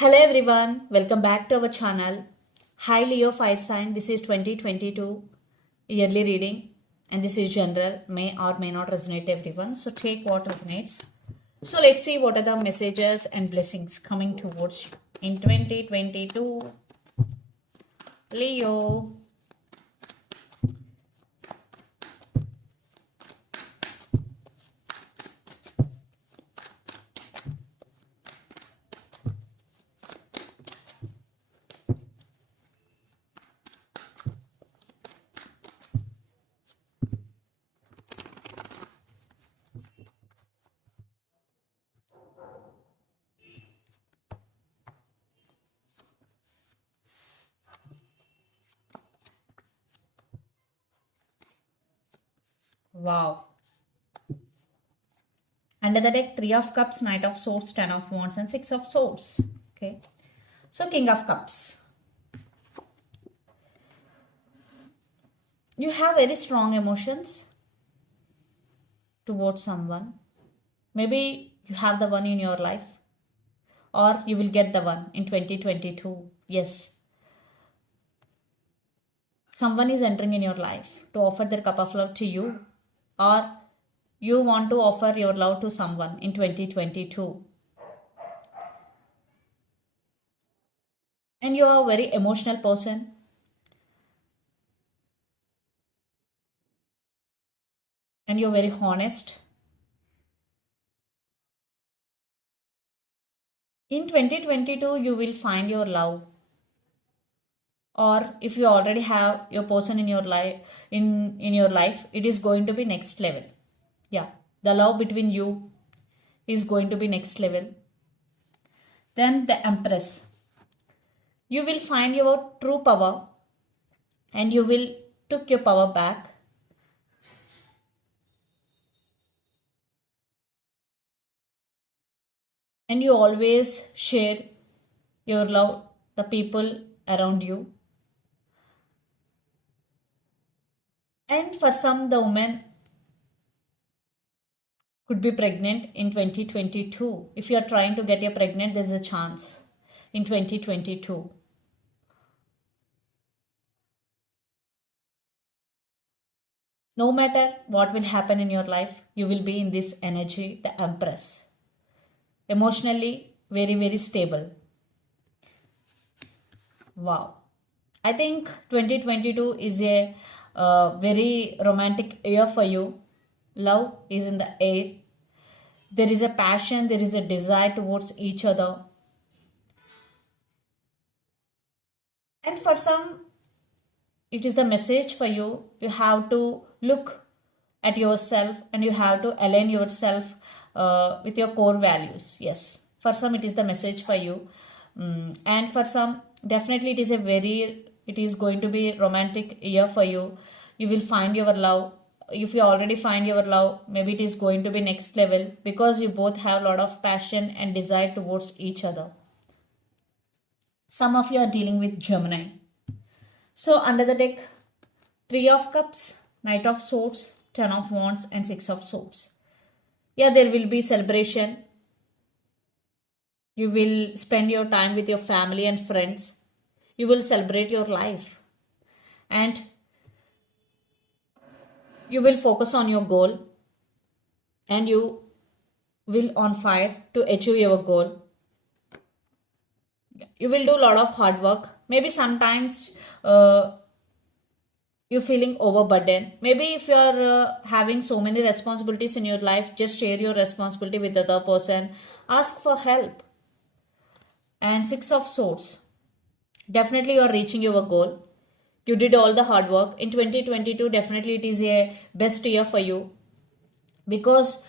Hello everyone, welcome back to our channel. Hi Leo Fire Sign, this is 2022 yearly reading and this is general, may or may not resonate everyone. So take what resonates. So let's see what are the messages and blessings coming towards you in 2022. Leo. Wow. Under the deck, 3 of Cups, Knight of Swords, 10 of Wands and 6 of Swords. Okay. So King of Cups. You have very strong emotions towards someone. Maybe you have the one in your life or you will get the one in 2022. Yes. Someone is entering in your life to offer their cup of love to you, or you want to offer your love to someone in 2022. And you are a very emotional person. And you're very honest. In 2022, you will find your love. Or if you already have your person in your life, in your life, it is going to be next level. Yeah, the love between you is going to be next level. Then the Empress. You will find your true power and you will took your power back. And you always share your love the people around you. And for some, the woman could be pregnant in 2022. If you are trying to get your pregnant, there is a chance in 2022. No matter what will happen in your life, you will be in this energy, the Empress. Emotionally, very, very stable. Wow. I think 2022 is a very romantic year for you. Love is in the air. There is a passion, there is a desire towards each other. And for some, it is the message for you. You have to look at yourself and you have to align yourself with your core values. Yes, for some, it is the message for you. And for some, definitely it is going to be romantic year for you. You will find your love. If you already find your love, maybe it is going to be next level because you both have a lot of passion and desire towards each other. Some of you are dealing with Gemini. So under the deck, 3 of Cups, Knight of Swords, 10 of Wands and 6 of Swords. Yeah, there will be celebration. You will spend your time with your family and friends. You will celebrate your life. And you will focus on your goal. And you will on fire to achieve your goal. You will do a lot of hard work. Maybe sometimes you're feeling overburdened. Maybe if you're having so many responsibilities in your life, just share your responsibility with the other person. Ask for help. And 6 of Swords. Definitely you are reaching your goal. You did all the hard work. In 2022, definitely it is a best year for you. Because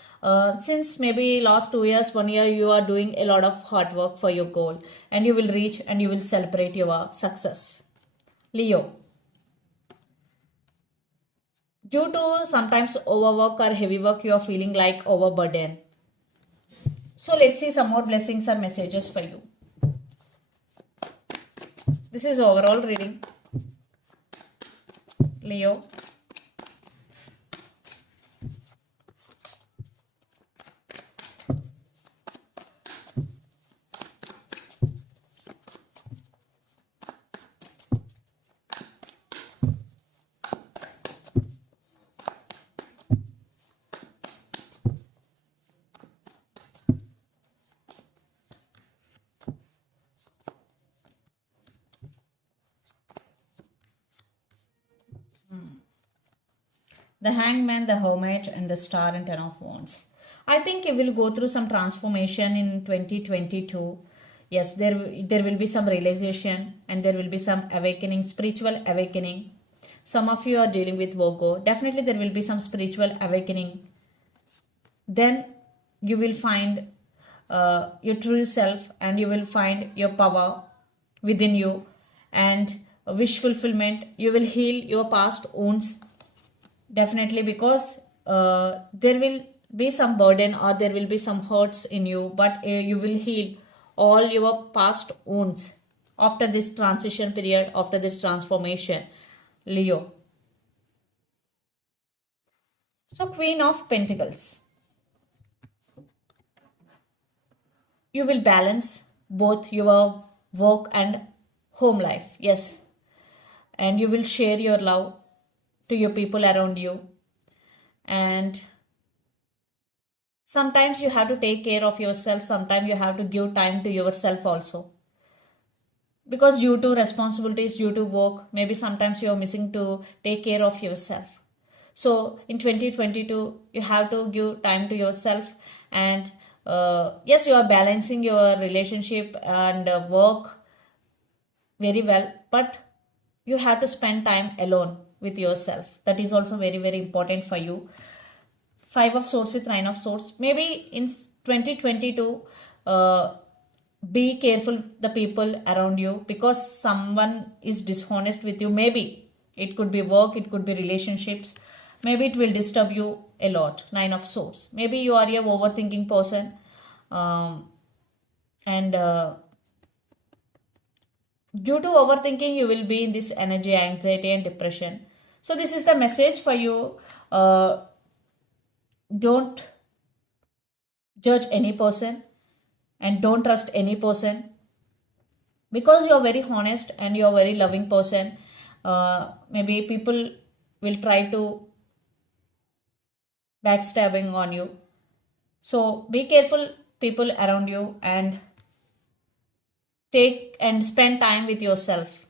since maybe last 2 years, 1 year, you are doing a lot of hard work for your goal. And you will reach and you will celebrate your success. Leo. Due to sometimes overwork or heavy work, you are feeling like overburdened. So let's see some more blessings or messages for you. This is overall reading. Leo. The Hangman, the Hermit, and the Star and Ten of Wands. I think you will go through some transformation in 2022. Yes, there will be some realization and there will be some awakening, spiritual awakening. Some of you are dealing with Virgo. Definitely there will be some spiritual awakening. Then you will find your true self and you will find your power within you and wish fulfillment. You will heal your past wounds. Definitely, because there will be some burden or there will be some hurts in you, but you will heal all your past wounds after this transition period, after this transformation, Leo. So, Queen of Pentacles. You will balance both your work and home life. Yes. And you will share your love to your people around you. And sometimes you have to take care of yourself. Sometimes you have to give time to yourself also. Because due to responsibilities, due to work, maybe sometimes you are missing to take care of yourself. So in 2022, you have to give time to yourself. And yes, you are balancing your relationship and work very well, but you have to spend time alone with yourself. That is also very, very important for you. Five of Swords with Nine of Swords. Maybe in 2022, be careful the people around you, because someone is dishonest with you. Maybe it could be work, it could be relationships. Maybe it will disturb you a lot. Nine of Swords. Maybe you are a overthinking person, and due to overthinking, you will be in this energy, anxiety, and depression. So this is the message for you. Don't judge any person and don't trust any person, because you are very honest and you are very loving person. Maybe people will try to backstabbing on you. So be careful people around you and take and spend time with yourself.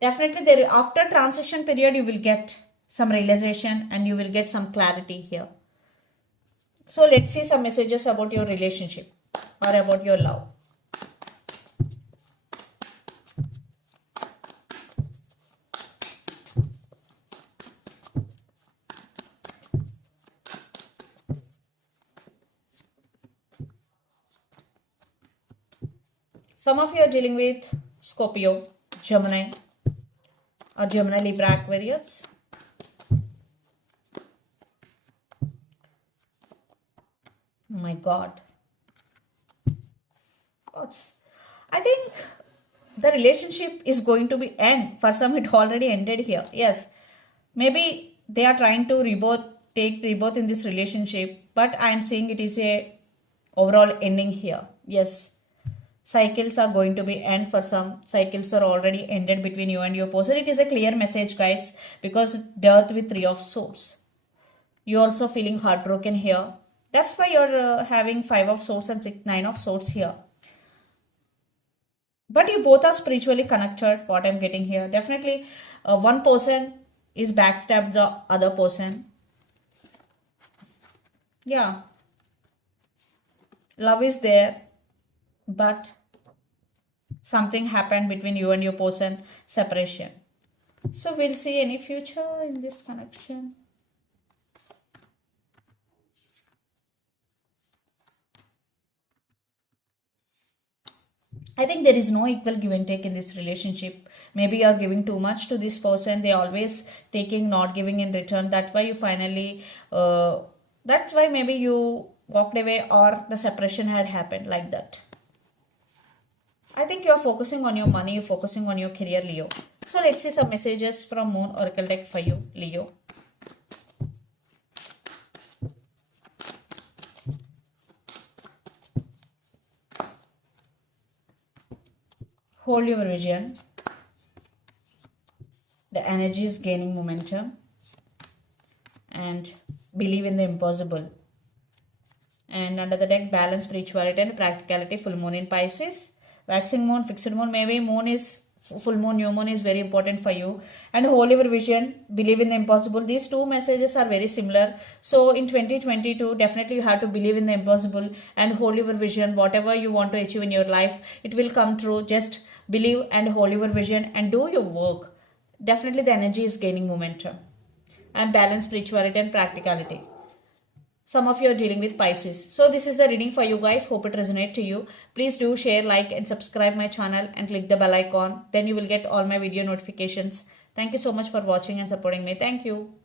Definitely there, after transition period, you will get some realization and you will get some clarity here. So let's see some messages about your relationship or about your love. Some of you are dealing with Scorpio, Gemini, or Gemini, Libra, Aquarius. Oh my God. I think the relationship is going to be end. For some, it already ended here. Yes. Maybe they are trying to take rebirth in this relationship, but I am saying it is a overall ending here. Yes. Cycles are going to be end. For some, cycles are already ended between you and your person. It is a clear message, guys, because death with Three of Swords. You're also feeling heartbroken here. That's why you're having Five of Swords and Nine of Swords here. But you both are spiritually connected, what I'm getting here. Definitely, one person is backstabbed the other person. Yeah. Love is there, but something happened between you and your person, separation. So we'll see any future in this connection. I think there is no equal give and take in this relationship. Maybe you are giving too much to this person. They always taking, not giving in return. That's why you finally, that's why maybe you walked away or the separation had happened like that. I think you are focusing on your money, you're focusing on your career, Leo. So let's see some messages from Moon Oracle deck for you, Leo. Hold your vision. The energy is gaining momentum. And believe in the impossible. And under the deck, balance, spirituality and practicality. Full moon in Pisces. Waxing moon, fixed moon. Maybe moon is full moon, new moon is very important for you. And hold your vision, believe in the impossible. These two messages are very similar. So in 2022, definitely you have to believe in the impossible and hold your vision. Whatever you want to achieve in your life, it will come true. Just believe and hold your vision and do your work. Definitely the energy is gaining momentum. And balance spirituality and practicality. Some of you are dealing with Pisces. So this is the reading for you guys. Hope it resonates to you. Please do share, like and subscribe my channel and click the bell icon. Then you will get all my video notifications. Thank you so much for watching and supporting me. Thank you.